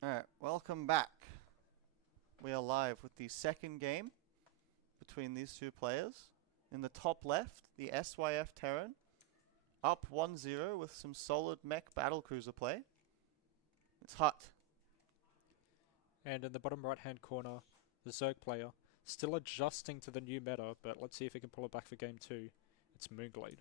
Alright, welcome back. We are live with the second game between these two players. In the top left, the SYF Terran, up 1-0 with some solid mech battlecruiser play. It's HuT. And in the bottom right hand corner, the Zerg player, still adjusting to the new meta, but let's see if he can pull it back for game 2. It's mOOnGLaDe.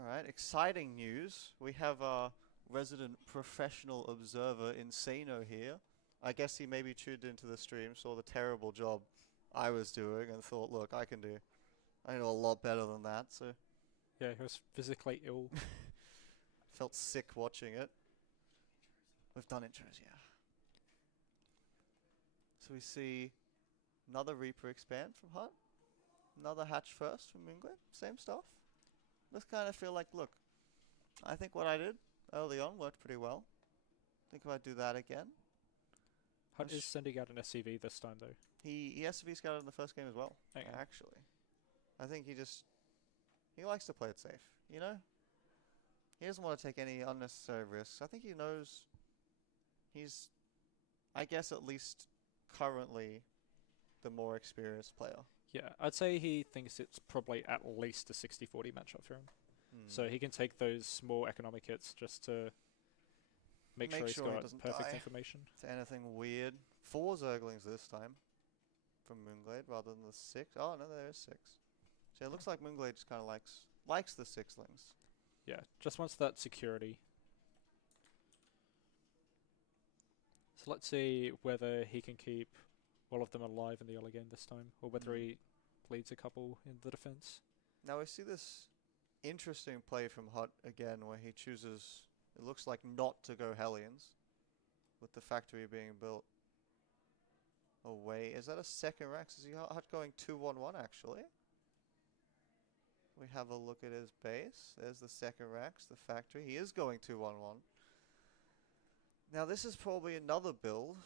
Alright, exciting news. We have our resident professional observer, Insano, here. I guess he maybe tuned into the stream, saw the terrible job I was doing, and thought, look, I can do a lot better than that, so Yeah, he was physically ill. felt sick watching it. We've done intros, yeah. So we see another Reaper expand from HuT. Another hatch first from mOOnGLaDe. Same stuff. This kind of feel like, look, I think what I did early on worked pretty well. Think if I do that again. HuT is sending out an SCV this time though. He SCV scouted in the first game as well, Okay. actually. I think he likes to play it safe, you know? He doesn't want to take any unnecessary risks. I think he knows he's, I guess at least currently, the more experienced player. Yeah, I'd say he thinks it's probably at least a 60-40 matchup for him. So he can take those small economic hits just to make sure he's he got doesn't perfect die information. to anything weird. 4 Zerglings this time from mOOnGLaDe rather than the 6. Oh no, there is 6. So it looks like mOOnGLaDe just kind of likes the 6lings. Yeah, just wants that security. So let's see whether he can keep all of them alive in the early game this time, or whether he bleeds a couple in the defense. Now we see this interesting play from HuT again where he chooses, it looks like not to go Hellions with the factory being built away. Is that a second Rex? Is he HuT going 2-1-1 actually? We have a look at his base. There's the second Rex, the factory. He is going 2-1-1. Now this is probably another build,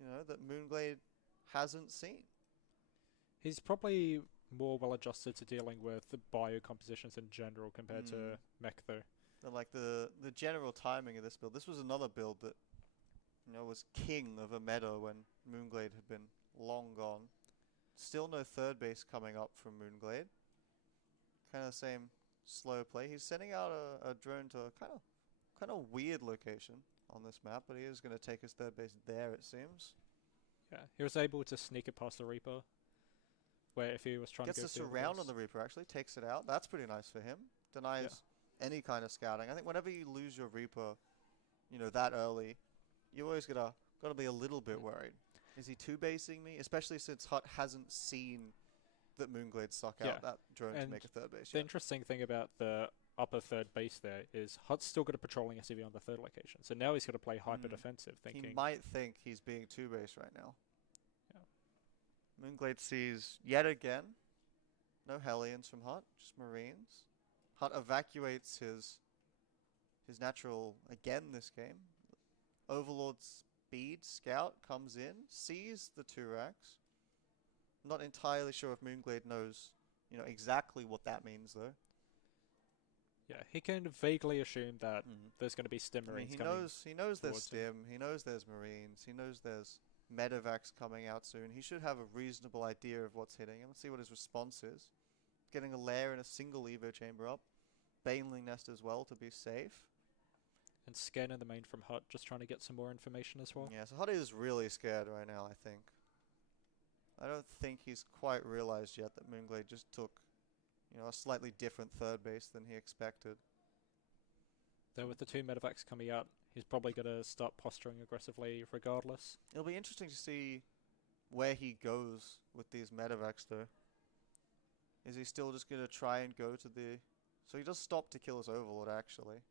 you know, that mOOnGLaDe hasn't seen. He's probably more well adjusted to dealing with the bio compositions in general compared to mech though. And like the general timing of this build. This was another build that, you know, was king of a meta when mOOnGLaDe had been long gone. Still no third base coming up from mOOnGLaDe. Kind of the same slow play. He's sending out a drone to a kind of weird location on this map, but he is going to take his third base there, it seems. Yeah, he was able to sneak it past the Reaper, where if he was trying Gets to go a surround on the Reaper, actually. Takes it out. That's pretty nice for him. Denies any kind of scouting. I think whenever you lose your Reaper, you know, that early, you always gotta be a little bit worried. Is he two-basing me? Especially since HuT hasn't seen that mOOnGLaDe suck out that drone to make a third base The yet. interesting thing about the upper third base there is HuT's still got a patrolling SCV on the third location, so now he's got to play hyper defensive, thinking He might think he's being two-base right now. Yeah. mOOnGLaDe sees yet again no Hellions from HuT, just Marines. HuT evacuates his natural again this game. Overlord's speed scout comes in, sees the 2 racks. Not entirely sure if mOOnGLaDe knows, you know, exactly what that means though. Yeah, he can vaguely assume that there's going to be stim Marines coming. He knows there's stim, he knows there's Marines, he knows there's medevacs coming out soon. He should have a reasonable idea of what's hitting him. Let's see what his response is. Getting a lair and a single Evo chamber up. Baneling nest as well to be safe. And scanning the main from HuT, just trying to get some more information as well. Yeah, so HuT is really scared right now, I think. I don't think he's quite realized yet that mOOnGLaDe just took, you know, a slightly different third base than he expected. Though with the 2 medevacs coming out, he's probably going to start posturing aggressively regardless. It'll be interesting to see where he goes with these medevacs though. Is he still just going to try and go to the... So he does stop to kill his Overlord actually.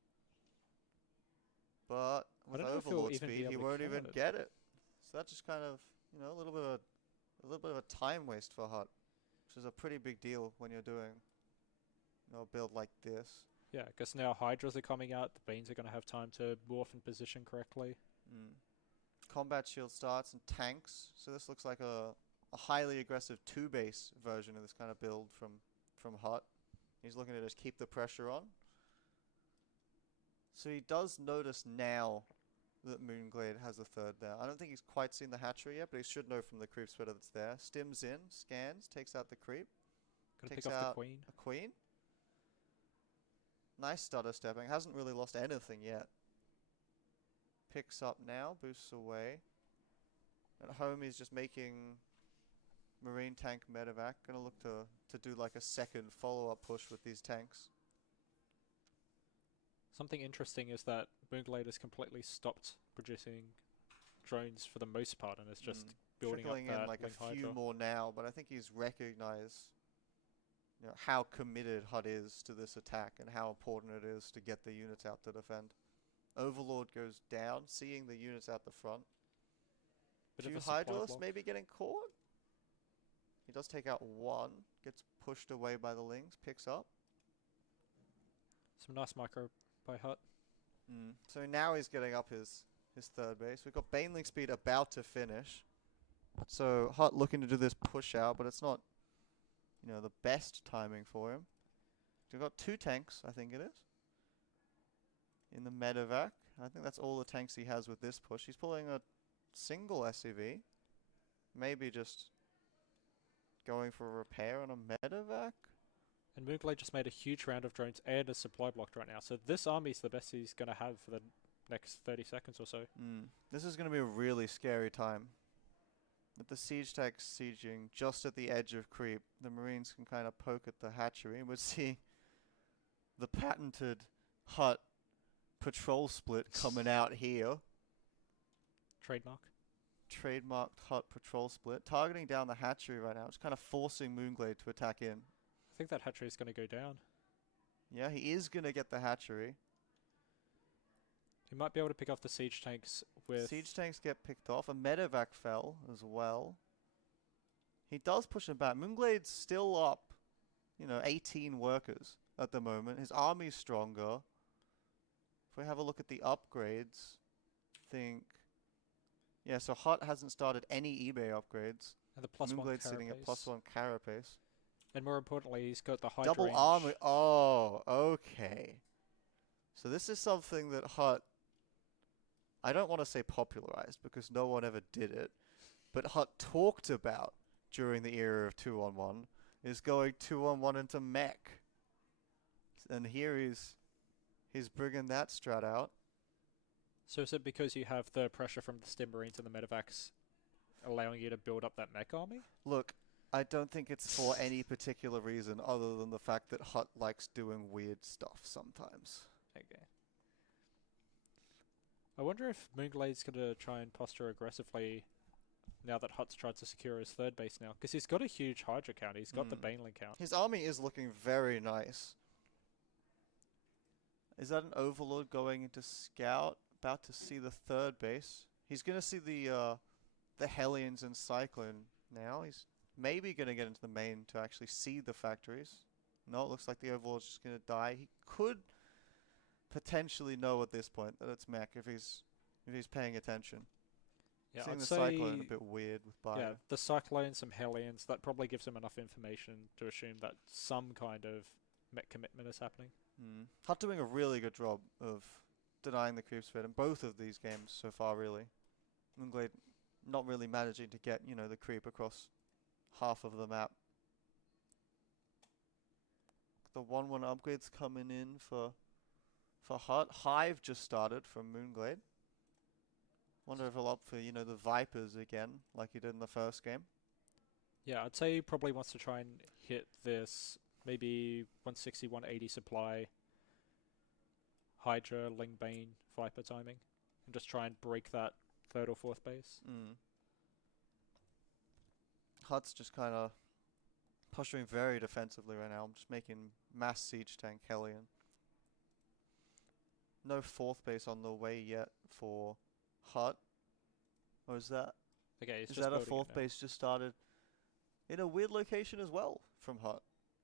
But I with don't know if he'll Overlord even be speed, he able to won't kill even it. get it. So that just kind of, you know, a little bit of a time waste for HuT, which is a pretty big deal when you're doing, you know, a build like this. Yeah, because now Hydras are coming out, the Beans are going to have time to morph and position correctly. Mm. Combat shield starts and tanks. So this looks like a highly aggressive 2-base version of this kind of build from HuT. He's looking to just keep the pressure on. So he does notice now that mOOnGLaDe has a third there. I don't think he's quite seen the hatchery yet, but he should know from the creep spreader that's there. Stims in, scans, takes out the creep. Gonna Takes pick off out the Queen. a queen. Nice stutter stepping. Hasn't really lost anything yet. Picks up now, boosts away. At home he's just making Marine tank medevac. Gonna look to do like a second follow-up push with these tanks. Something interesting is that mOOnGLaDe has completely stopped producing drones for the most part, and is just building up Trickling that in like Wing a few Hydra. more now, but I think he's recognized, you know, how committed HuT is to this attack and how important it is to get the units out to defend. Overlord goes down, seeing the units out the front. Bit of Two a supply Hydralisks block. maybe getting caught. He does take out one, gets pushed away by the Lings, picks up. Some nice micro by HuT. So now he's getting up his third base. We've got Baneling speed about to finish. So HuT looking to do this push out, but it's not, you know, the best timing for him. We've got 2 tanks, I think it is, in the medevac. I think that's all the tanks he has with this push. He's pulling a single SCV. Maybe just going for a repair on a medevac. And mOOnGLaDe just made a huge round of drones and a supply block right now. So this army's the best he's going to have for the next 30 seconds or so. This is going to be a really scary time. With the siege tanks sieging just at the edge of creep, the Marines can kind of poke at the hatchery. And we're seeing the patented HuT patrol split coming out here. Trademark. Trademarked HuT patrol split. Targeting down the hatchery right now. It's kind of forcing mOOnGLaDe to attack in. I think that hatchery is going to go down. Yeah, he is going to get the hatchery. He might be able to pick off the siege tanks with... Siege tanks get picked off. A medevac fell as well. He does push him back. mOOnGLaDe's still up, you know, 18 workers at the moment. His army's stronger. If we have a look at the upgrades, think... Yeah, so HuT hasn't started any eBay upgrades. And the +1 mOOnGLaDe's sitting at carapace. +1 carapace. And more importantly, he's got the high Double range. armor. Oh, okay. So this is something that HuT, I don't want to say popularized because no one ever did it, but HuT talked about during the era of 2-on-1 is going 2-on-1 into mech. And here he's bringing that strat out. So is it because you have the pressure from the Stim Marines and the medevacs allowing you to build up that mech army? Look, I don't think it's for any particular reason other than the fact that HuT likes doing weird stuff sometimes. Okay. I wonder if mOOnGLaDe's going to try and posture aggressively now that HuT's tried to secure his third base now. Because he's got a huge Hydra count. He's got the Baneling count. His army is looking very nice. Is that an Overlord going into Scout? About to see the third base. He's going to see the Hellions and Cyclone now. He's maybe going to get into the main to actually see the factories. No, it looks like the Overlord's just going to die. He could potentially know at this point that it's mech if he's paying attention. Yeah, Seeing I'd the say Cyclone a bit weird with Bio. yeah, the Cyclone, some Hellions, that probably gives him enough information to assume that some kind of mech commitment is happening. HuT doing a really good job of denying the creep spread in both of these games so far, really. mOOnGLaDe not really managing to get, you know, the creep across half of the map. The 1-1 upgrades coming in for HuT. Hive just started from mOOnGLaDe. Wonder if he'll opt for, you know, the Vipers again, like he did in the first game. Yeah, I'd say he probably wants to try and hit this maybe 160, 180 supply Hydra, Lingbane, Viper timing, and just try and break that third or fourth base. HuT's just kind of posturing very defensively right now. I'm just making mass siege tank Hellion. no fourth base on the way yet for HuT. Or is that Okay, it's is just that a building it fourth now. base just started in a weird location as well from HuT?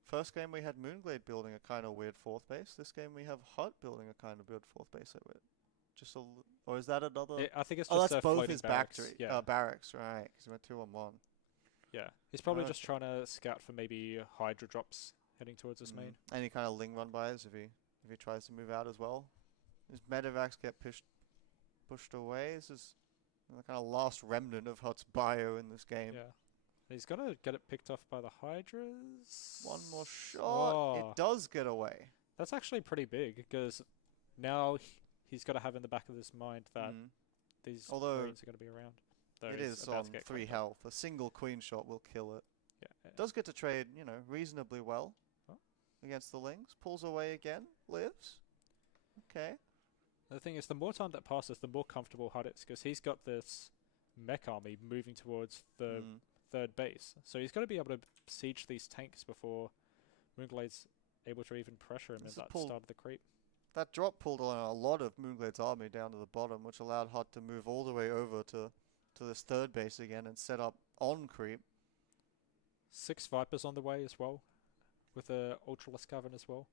First game we had mOOnGLaDe building a kind of weird fourth base. This game we have HuT building a kind of weird fourth base. Just a, or is that another? I think it's Oh, just that's a both floating his barracks. barracks, right? Because he went 2-on-1. Yeah. He's probably just Okay. trying to scout for maybe Hydra drops heading towards his main. Any kind of Ling run bys if he tries to move out as well. His medevacs get pushed away. This is the kind of last remnant of HuT's bio in this game. Yeah. He's gonna get it picked off by the Hydras. One more shot. Oh, It does get away. that's actually pretty big because now he's got to have in the back of his mind that these Although Marines are going to be around. Though it he's is about on to get 3 cleaned up. health. A single queen shot will kill it. Yeah. Does get to trade, reasonably well Oh. against the Lings. Pulls away again. Lives. Okay. The thing is, the more time that passes, the more comfortable HuT is because he's got this mech army moving towards the third base. So he's got to be able to siege these tanks before mOOnGLaDe's able to even pressure him This at is that start of the creep. That drop pulled on a lot of mOOnGLaDe's army down to the bottom, which allowed HuT to move all the way over to this third base again and set up on creep. 6 Vipers on the way as well, with a Ultralisk Cavern as well.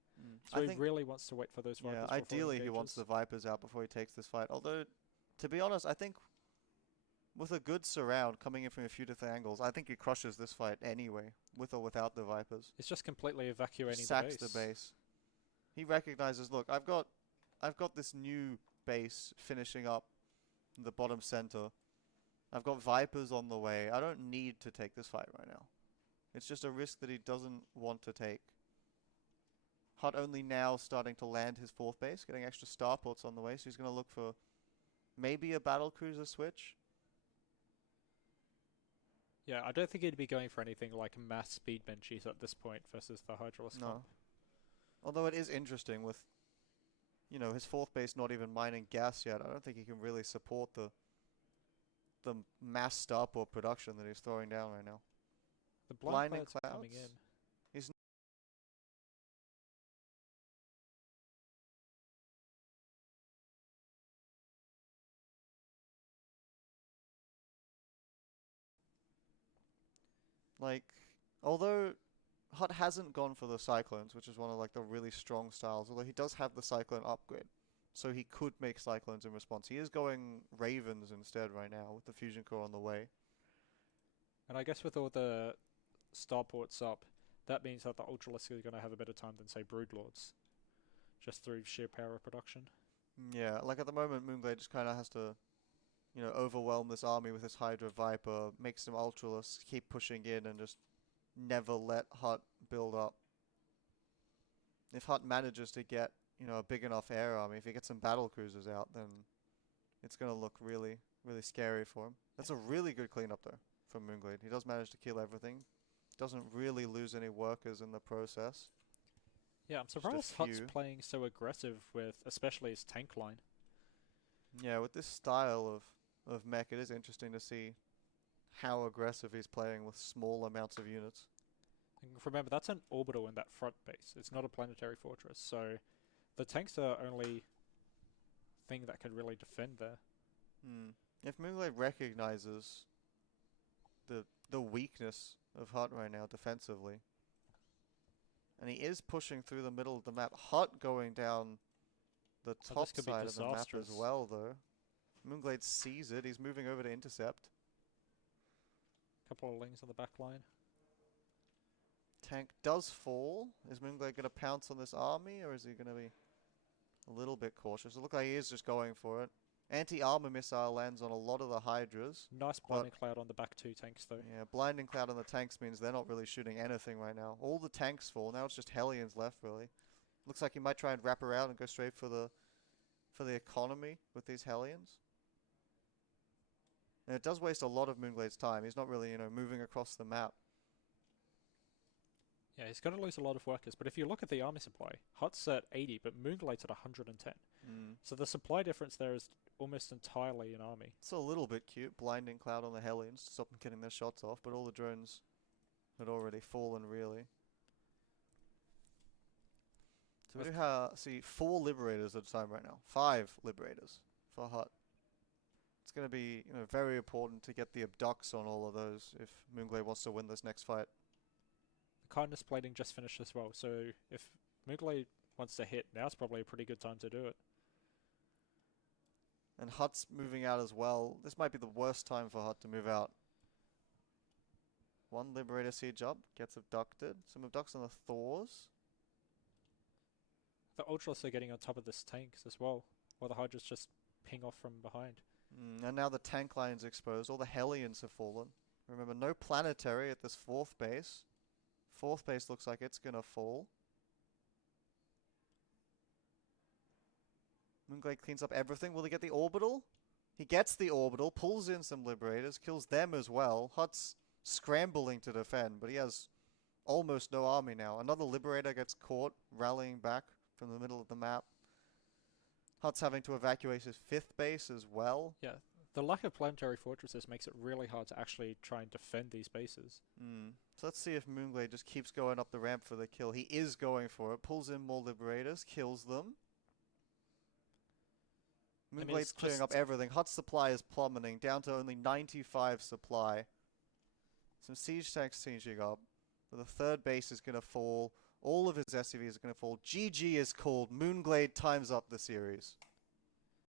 So I he think, really wants to wait for those Vipers. yeah, before ideally he wants the engages. Vipers out before he takes this fight. Although, to be honest, I think with a good surround coming in from a few different angles, I think he crushes this fight anyway, with or without the Vipers. It's just completely evacuating Sacks the base. the base. He recognizes, look, I've got this new base finishing up in the bottom center. I've got Vipers on the way. I don't need to take this fight right now. It's just a risk that he doesn't want to take. HuT only now starting to land his fourth base, getting extra starports on the way, so he's going to look for maybe a battlecruiser switch. Yeah, I don't think he'd be going for anything like mass speed benchies at this point versus the Hydralisk No. comp. Although it is interesting with, his fourth base not even mining gas yet. I don't think he can really support the mass starport production that he's throwing down right now. The blind Blinding clouds are coming clouds? in. He's like, although HuT hasn't gone for the Cyclones, which is one of the really strong styles, although he does have the Cyclone upgrade. So he could make Cyclones in response. He is going Ravens instead right now with the Fusion Core on the way. And I guess with all the starports up, that means that the Ultralisk is going to have a better time than, say, Broodlords. Just through sheer power of production. Yeah, like at the moment, mOOnGLaDe just kind of has to, overwhelm this army with his Hydra Viper, make some Ultralisks, keep pushing in, and just never let HuT build up. If HuT manages to get, a big enough air army, if he gets some battle cruisers out, then it's going to look really, really scary for him. That's a really good cleanup, though, from mOOnGLaDe. He does manage to kill everything. Doesn't really lose any workers in the process. Yeah, I'm surprised few. HuT's playing so aggressive with especially his tank line. Yeah, with this style of mech, it is interesting to see how aggressive he's playing with small amounts of units. And remember, that's an orbital in that front base. It's not a planetary fortress, so the tanks are only thing that can really defend there. If mOOnGLaDe recognizes the weakness of HuT right now defensively, and he is pushing through the middle of the map, HuT going down the top could be side of the map as disastrous. well, though. mOOnGLaDe sees it. He's moving over to intercept. Couple of lings on the back line. Tank does fall. Is mOOnGLaDe going to pounce on this army, or is he going to be a little bit cautious? It looks like he is just going for it. Anti-armor missile lands on a lot of the Hydras. Nice blinding cloud on the back 2 tanks, though. Yeah, blinding cloud on the tanks means they're not really shooting anything right now. All the tanks fall. Now it's just Hellions left, really. Looks like he might try and wrap around and go straight for the economy with these Hellions. And it does waste a lot of mOOnGLaDe's time. He's not really, moving across the map. Yeah, he's going to lose a lot of workers, but if you look at the army supply, HuT's at 80, but mOOnGLaDe's at 110. So the supply difference there is almost entirely an army. It's a little bit cute. Blinding cloud on the Hellions to stop them getting their shots off, but all the drones had already fallen, really. So we do have, see, 4 Liberators at a time right now. 5 Liberators for HuT. It's going to be, you know, very important to get the abducts on all of those if mOOnGLaDe wants to win this next fight. The kindness plating just finished as well, so if mOOnGLaDe wants to hit, now's probably a pretty good time to do it. And HuT's moving out as well. This might be the worst time for HuT to move out. 1 Liberator siege up, gets abducted. Some abducts on the Thors. The Ultras are getting on top of this tank as well, while the Hydras just ping off from behind. And now the tank line's exposed. All the Hellions have fallen. Remember, no planetary at this 4th base. 4th base looks like it's gonna fall. mOOnGLaDe cleans up everything. Will he get the orbital? He gets the orbital, pulls in some Liberators, kills them as well. HuT's scrambling to defend, but he has almost no army now. Another Liberator gets caught, rallying back from the middle of the map. HuT's having to evacuate his 5th base as well. Yeah, the lack of planetary fortresses makes it really hard to actually try and defend these bases. So let's see if mOOnGLaDe just keeps going up the ramp for the kill. He is going for it, pulls in more Liberators, kills them. mOOnGLaDe's clearing up everything. HuT's supply is plummeting down to only 95 supply. Some siege tanks sieging up. But the 3rd base is going to fall. All of his SCVs are going to fall. GG is called. mOOnGLaDe times up the series.